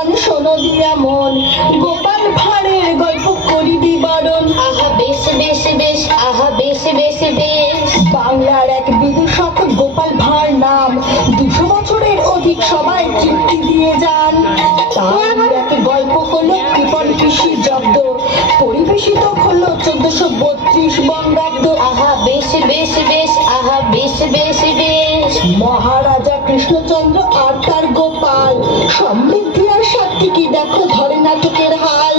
বন্ধুগণ শোনো দিয়া মন, গোপাল ভাঁড়ের গল্প করি বিবরণ। আহা বেশ বেশ বেশ, আহা বেশ বেশ বেশ। বাংলার এক বিদূষক গোপাল ভাঁড় নাম, 200 বছরের অধিক সবাই তৃপ্তি দিয়ে যান। তার এক গল্প হলো কৃপণ পিসি জব্দ, পরিবেশিত হলো 1432 বঙ্গাব্দ। আহা বেশ বেশ বেশ, আহা বেশ বেশ বেশ। মহারাজা কৃষ্ণচন্দ্র আর তার গোপাল, সমৃদ্ধি আর সাত্বিকী দেখো ধরে নাটকের হাল।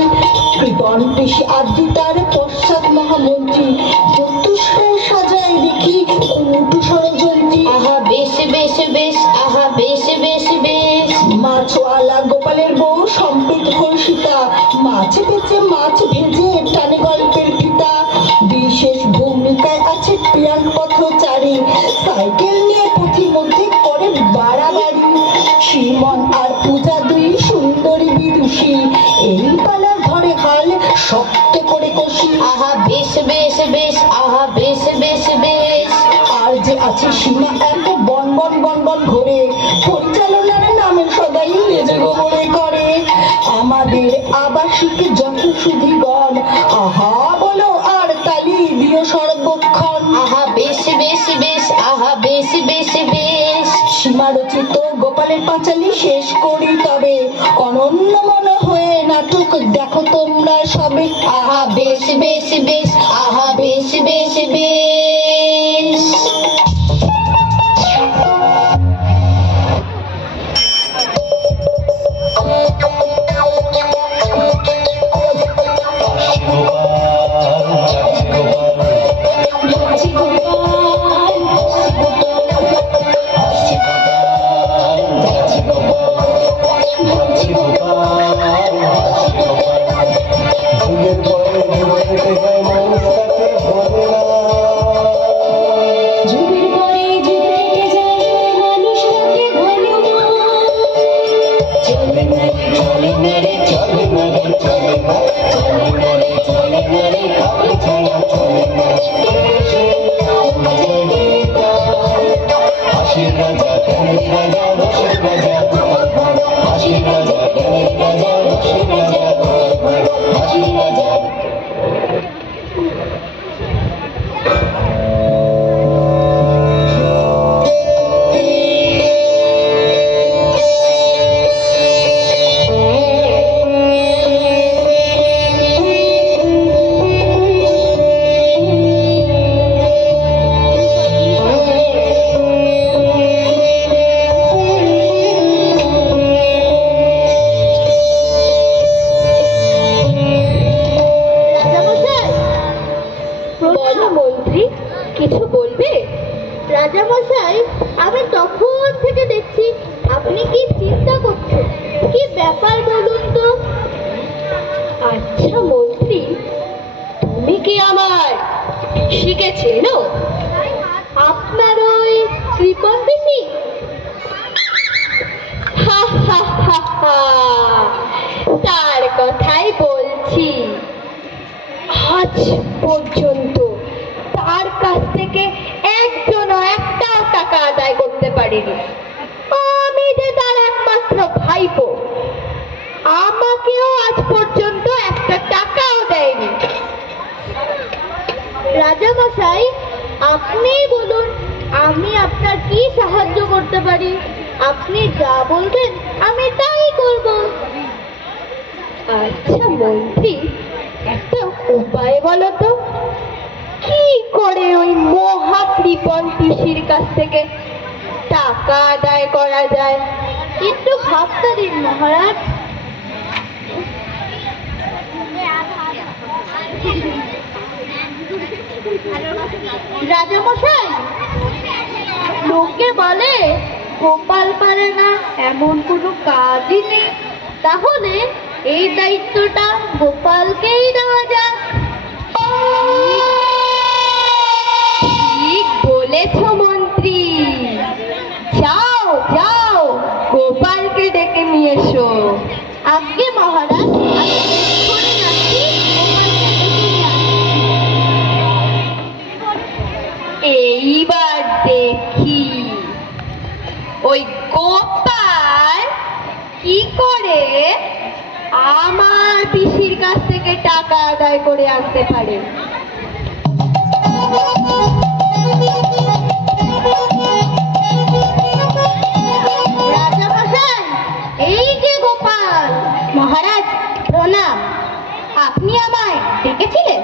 কৃপণ পিসি আদ্রিতার পশ্চাৎ মহামন্ত্রী, চতুষ্কোণ সাজায় দেখি কুটু ষড়যন্ত্রী। আহা বেশ বেশ বেশ, আহা বেশ বেশ বেশ। মাছওয়ালা গোপালের বউ সম্পৃক্ত হর্ষিতা, মাছ বেচে মাছ ভেজে টানে গল্পের ফিতা। বিশেষ ভূমিকায় আছে প্রিয়াঙ্ক পথচারী, সাইকেল নিয়ে পথির মধ্যে করে বাড়াবাড়ি। শ্রীমন আর পূজা দুই সুন্দরী বিদুষী, এই পালার ধরে হাল শক্ত করে কষি। আহা বেশ বেশ বেশ, আহা বেশ বেশ বেশ। আর যে আছে সীমা এক বন বন বন বন ঘোরে, পরিচালনার নামের সদাই লেজে গোবরে করে। আমাদের আবাসিক যত সুধীগণ, আহা বলো আর তালি দিও সর্বক্ষণ। আহা বেশ বেশ বেশ, আহা বেশ বেশ বেশ। সীমারচিত গোপালের পাঁচালী শেষ করি তবে, অনন্য মনে হয়ে নাটক দেখো তোমরা সবে। আহা বেশ বেশ বেশ, আহা বেশ বেশ বেশ। কিছু বলবে? রাজামশাই, আমি তখন থেকে দেখছি আপনি কি চিন্তা করছেন। কি ব্যাপার বলুন তো? আচ্ছা মন্ত্রী, তুমি কি আমার পিসিকে চেনো? আপনার ওই কৃপণ পিসি? হা হা হা হা, তার কথাই বলছি। আজ পর্যন্ত তার কাছ থেকে একজনও একটাও টাকা আদায় করতে পারিনি। আমি যে তার একমাত্র ভাইপো, আমাকেও আজ পর্যন্ত একটা টাকাও দেয়নি। রাজামশাই, আপনিই বলুন আমি আপনার কি সাহায্য করতে পারি। আপনি যা বলবেন আমি তাই করব। আচ্ছা মন্ত্রী, একটা উপায় বলো তো, কি করে ওই মহাকৃপণ পিসির কাছ থেকে টাকা আদায় করা যায়? একটু ভাবতে দিন মহারাজ। রাজামশাই, লোকে বলে গোপাল পারে না, এমন কোনো কাজই নেই। তাহলে এই দায়িত্বটা গোপালকেই দেওয়া যাক। ঠিক বলেছ মন্ত্রী, যাও যাও, গোপালকে ডেকে নিয়ে এসো। আজ্ঞে মহারাজ, আমি এক্ষুনি যাচ্ছি, গোপালকে ডেকে নিয়ে আসছি। এইবার দেখি ওই গোপাল কি করে আমার পিসির কাছ থেকে টাকা আদায় করে আনতে পারে? রাজামশাই, এই যে গোপাল। মহারাজ প্রণাম। আপনি আমায় ডেকেছিলেন?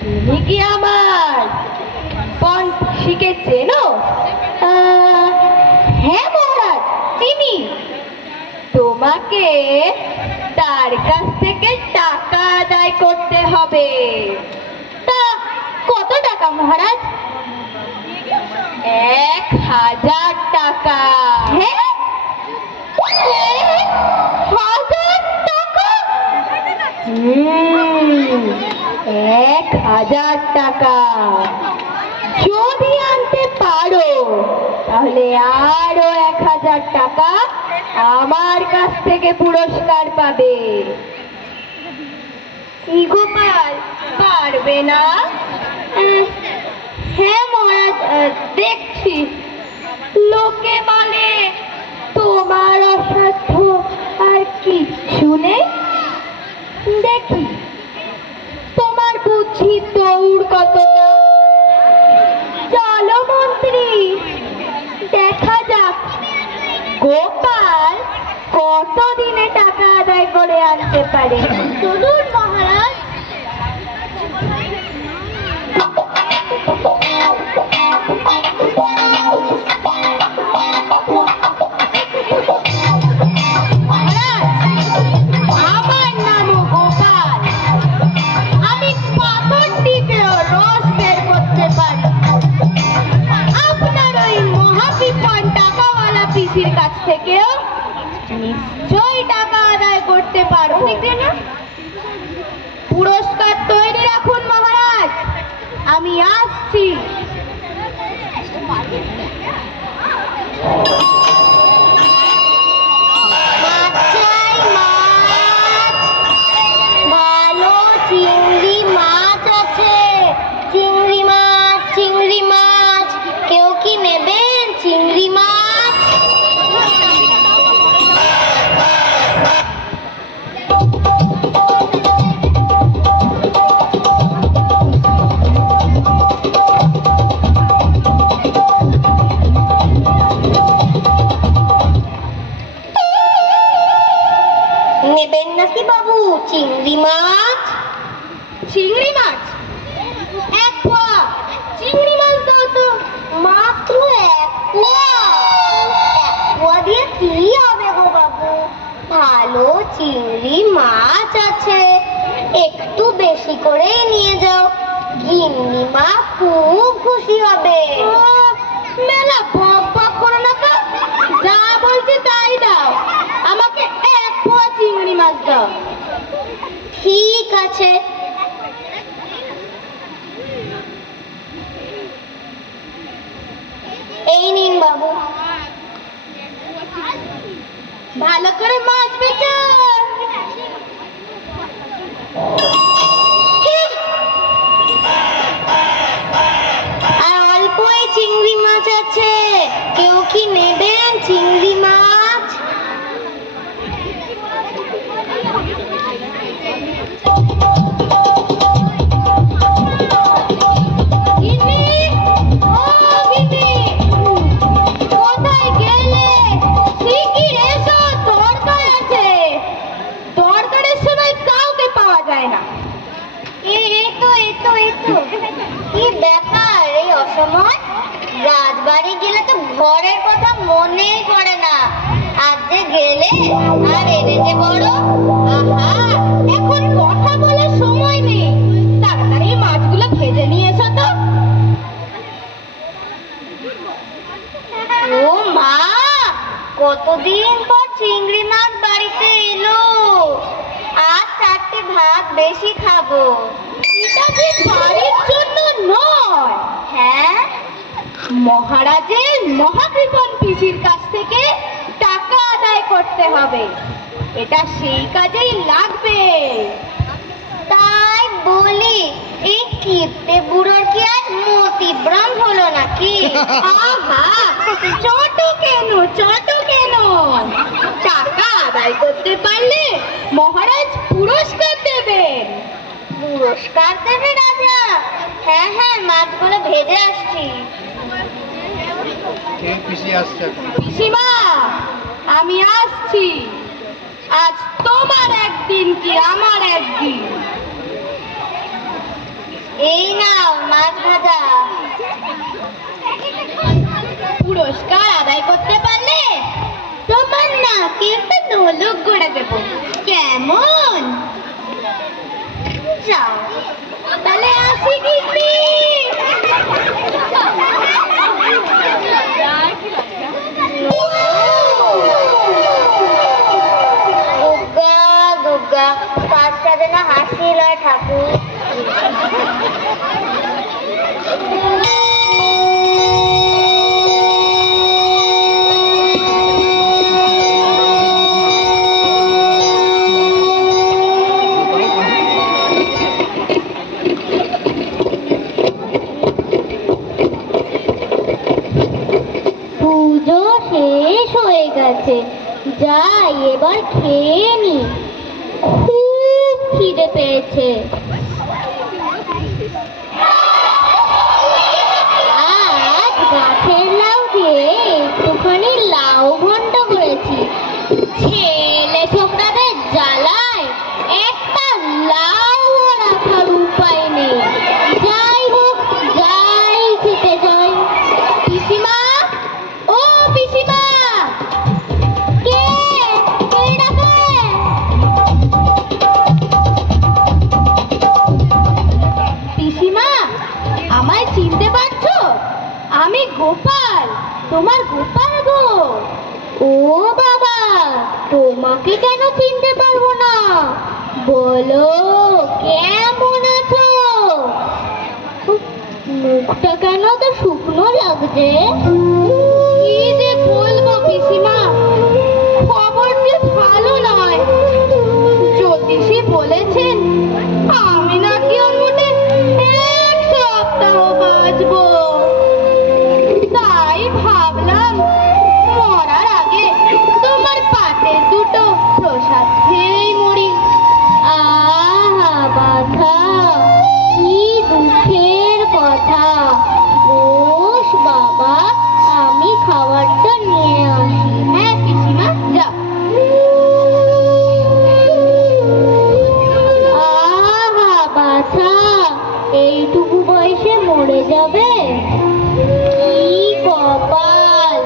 তুমি কি আমার পিসিকে চেনো? হ্যাঁ মহারাজ, চিনি। তোমাকে তার কাছ থেকে টাকা আদায় করতে হবে। তা কত টাকা মহারাজ? 1000 টাকা। হ্যাঁ, 1000 টাকা? 1000 টাকা যদি আনতে পারো তাহলে আরো 1000 টাকা আমার কাছ থেকে পুরস্কার পাবে। কি গোপাল, পারবে না? হ্যাঁ মহারাজ, দেখছি। লোকে বলে তোমার অসাধ্য আর কিচ্ছু নেই। দেখি তোমার বুদ্ধি দৌড় কতটা। চলো মন্ত্রী, দেখা যাক গোপাল কতদিনে টাকা আদায় করে আনতে পারে। চলুন মহারাজ। আমার নামও গোপাল। আমি পাথর টিপেও রস বের করতে পারি। আপনার ওই মহাবিপন টাকাওয়ালা পিসির কাছ থেকেও নিশ্চয়ই টাকা আদায় করতে পারবো। পুরস্কার তৈরি রাখুন মহারাজ, আমি আসছি। মাছ চাই, মাছ। ভালো চিংড়ি মাছ আছে। চিংড়ি মাছ, চিংড়ি মাছ। কেউ কি নেবেন চিংড়ি মাছ? নেবেন নাকি বাবু চিংড়ি মাছ? চিংড়ি মাছ 1 পোয়া। চিংড়ি মাছ দাও তো। মাত্র 1 পোয়া? 1 পোয়া দিয়ে কি হবে গো বাবু? ভালো চিংড়ি মাছ আছে, একটু বেশি করেই নিয়ে যাও। গিন্নি মা খুব খুশি হবে। মেলা বক বক করো না তো, যা বলছে তাই দাও। আমাকে 1 পোয়া চিংড়ি মাছ দাও। ঠিক আছে। এই নিন বাবু। ভালো করে মাছ বেচো। আর অল্পই চিংড়ি মাছ আছে, কেউ কি নেবেন চিংড়ি মাছ? গিন্নি, ও গিন্নি, কোথায় গেলে? শিগগির এসো, দরকার আছে। দরকারের সময় কাউকে পাওয়া যায় না। এই তো কি ব্যাপার এই অসময়? রাজবাড়ি গেলে তো ঘরের কথা মনেই পড়ে না। আজ যে গেলে আর এনেছে বড়। আহা, এখন কথা বলার সময় নেই। তাড়াতাড়ি মাছগুলো ভেজে নিয়ে এসো তো। ও মা, কতদিন পর চিংড়ি মাছ বাড়িতে এলো। আজ 4টি ভাত বেশি খাবো। এটা যে বাড়ির জন্য নয়, হ্যাঁ, মহারাজের মহাকৃপণ পিসির কাছ থেকে টাকা আদায় করতে হবে। এটা সেই কাজেই লাগবে। তাই বলি, এই কিপ্টে বুড়োর কি আজ মতিভ্রম হলো নাকি? আহা, ছোট কেন, মাছগুলো ভেজে আসছি। কে পিসি আসছে এখন? পিসিমা, আমি আসছি। আজ তোমার একদিন কি আমার একদিন। এই নাও মাছ ভাজা। পুরস্কার আদায় করতে পারলে তোমার নাকে একটা নোলক গড়ে দেব, কেমন? যাও। তাহলে আসি গিন্নি। দুর্গা দুর্গা, কাজটা যেন হাসি লয় ঠাকুর। পুজো শেষ হয়ে গেছে, যাই এবার খেয়ে নি, খুব খিদে পেয়েছে। আজ গাছের লাউ দিয়ে একটুখানি লাউ ঘন্ট করেছি। ছেলে ছোকরাদের জ্বালায় একটা লাউ রাখার উপায় নেই। যাই হোক, যাই খেতে যাই। পিসিমা, ও পিসিমা, কে কে ডাকে? পিসিমা, আমায় চিনতে পারছো? আমি গোপাল, তোমার গোপাল গো। ও বাবা, তোমাকে কেন চিনতে পারবো না? বলো, কেমন আছো? মুখটা কেন তো শুকনো লাগছে? কি যে বলবো পিসিমা, খবর যে ভালো নয়। জ্যোতিষী বলেছেন আমি নাকি ওর মোটে 1 সপ্তাহ বাঁচবো। তাই ভাবলাম মরার আগে তোমার পাতে দুটো প্রসাদ খেয়েই মরি। আহা বাছা, কি দুঃখের কথা। বস বাবা, আমি খাবারটা নিয়ে আসি। হ্যাঁ পিসিমা, যাও। আহা বাছা, এইটুকু বয়সে মরে যাবে? কি কপাল।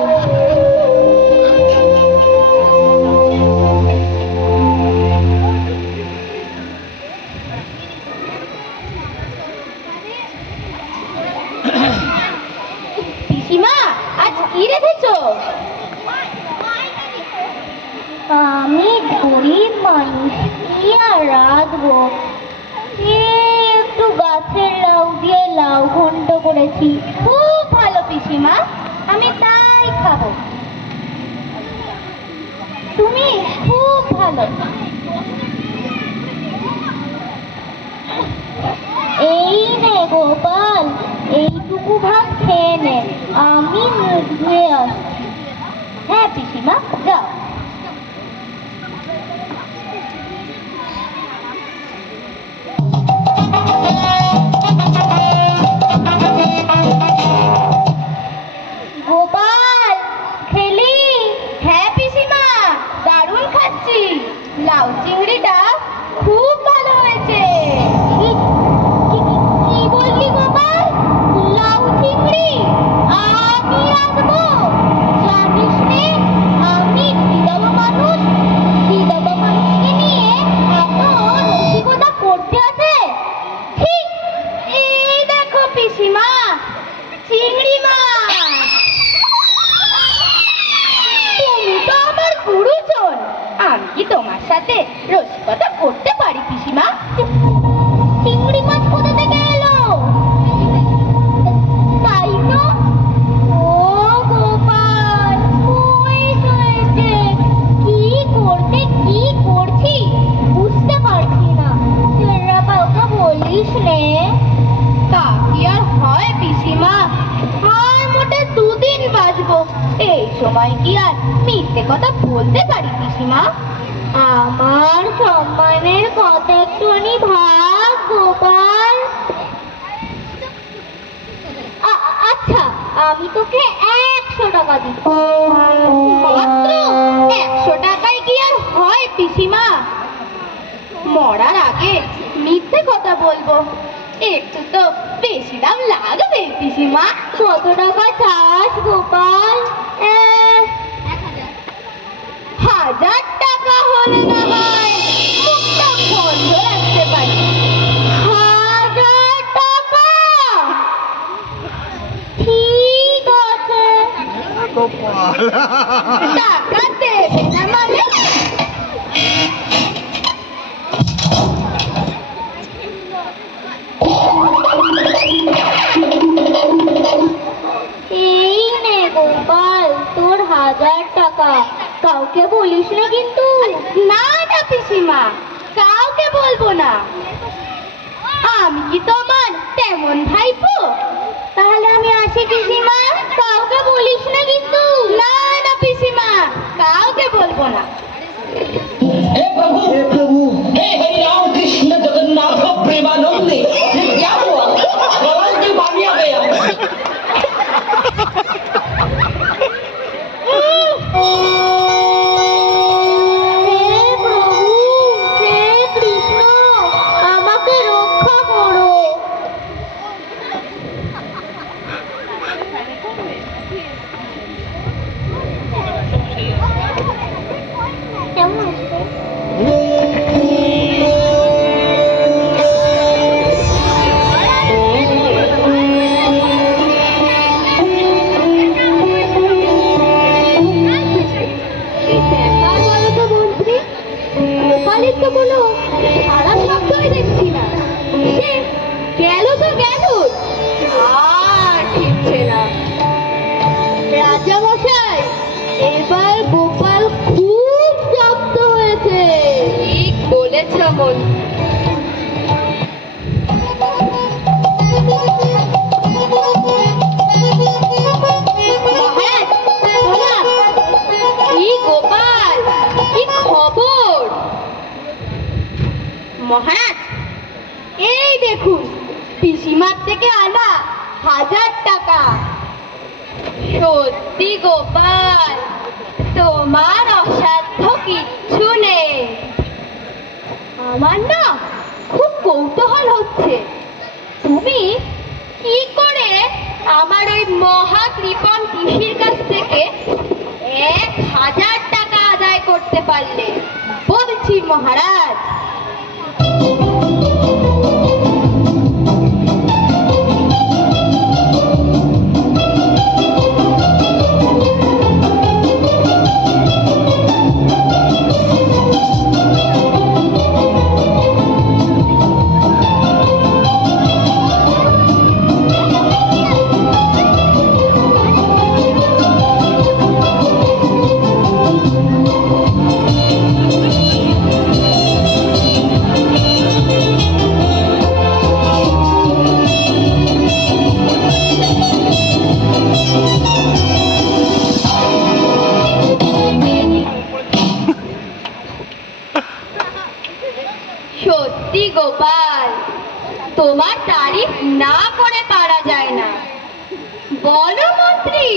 পিসিমা, আজ কি রেখেছো? আমি গরিব মানুষ, কি আর রাঁধবো? একটু গাছের লাউ দিয়ে লাউ ঘন্ট করেছি। খুব ভালো পিসিমা, আমি তাই খাবো। তুমি খুব ভালো। এই নে গোপাল, এইটুকু ভাত খেয়ে নে, আমি মুখ ধুয়ে আসছি। হ্যাঁ পিসিমা, যাও। গোপাল, খেলি? হ্যাঁ পিসিমা, দারুণ খাচ্ছি। লাউ চিংড়িটা খুব ভালো হয়েছে। কি বললি গোপাল? লাউ চিংড়ি আমি রাখবো? জানিস নে, আমি বিধবা মানুষ। বিধবা মানুষকে নিয়ে এত রসিকতা করতে আছে? ঠিক, এই দেখো পিসিমা, চিংড়ি মাছ। তুমি তো আমার গুরুজন, আমি কি তোমার সাথে রসিকতা করতে পারি পিসিমা? চিংড়ি মাছ কোথা থেকে এলো? তাই তো। ও গোপাল, বয়স হয়েছে, কি করতে কি করছি বুঝতে পারছি না। তোরা কাউকে বলিস নে। তা কি আর হয় পিসিমা, আর মোটে 2 দিন বাঁচবো। এই সময় কি আর মিথ্যে কথা বলতে পারি পিসিমা? আমার সম্মানের কথা একটুখানি ভাব গোপাল। আমি তোকে 100 টাকা দিব। মাত্র 100 টাকায় কি আর হয় পিসিমা? মরার আগে মিথ্যে কথা বলবো, একটু তো বেশি দাম লাগবে পিসিমা। কত টাকা চাস গোপাল? 1000 টাকা হলে না হয় মুখটা বন্ধ রাখতে পারি। 1000 টাকা? ঠিক আছে। টাকা দেবে না মানে? এই নে গোপাল তোর 1000 টাকা। কাউকে বলিস না কিন্তু। না না পিসিমা, কাউকে বলবো না। আমি কি তোমার তেমন ভাইপো? তাহলে আমি আসি পিসিমা, কাউকে বলিস না কিন্তু। না না পিসিমা, কাউকে বলবো না। हे प्रभु हे हरि राम कृष्ण जगन्नाथ प्रेमानंद, ये क्या हुआ? गलाय में पानी आ गया। হে প্রভু, হে কৃষ্ণ, আমাকে রক্ষা করো। কেমন আছে? গোপালের তো কোনো খারাপ শব্দই দেখছি না। সে গেল তো গেল, আর ঠিকছে না। রাজা মশাই, এবার গোপাল খুব জব্দ হয়েছে। ঠিক বলেছ মন। মহারাজ, প্রণাম। কি গোপাল, কি খবর? মহারাজ, এই দেখুন পিসিমার থেকে আনা 1000 টাকা। সত্যি গোপাল, তোমার অসাধ্য কিচ্ছু নেই। আমার না খুব কৌতূহল হচ্ছে, তুমি কি করে আমার ওই মহা কৃপণ পিসির কাছ থেকে 1000 টাকা আদায় করতে পারলে? বলছি মহারাজ। সত্যি গোপাল, তোমার তারিফ না করে পারা যায় না। বলো মন্ত্রী,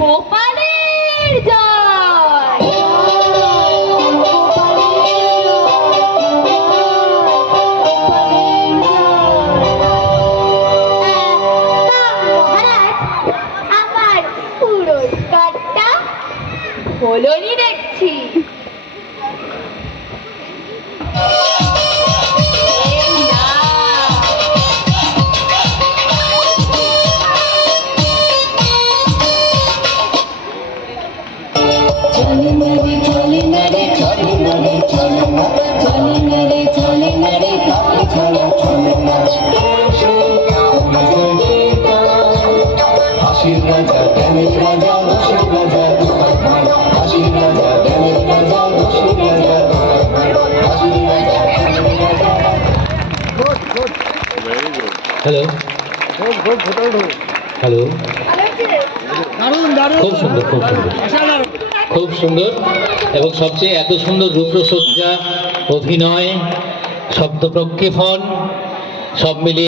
গোপালের জয়। মহারাজ, আমার পুরস্কারটা হলো নি দেখছি। হ্যালো হ্যালো, খুব সুন্দর, খুব সুন্দর, খুব সুন্দর। এবং সবচেয়ে এত সুন্দর রূপসজ্জা, অভিনয়, শব্দ প্রক্ষেপণ সব মিলিয়ে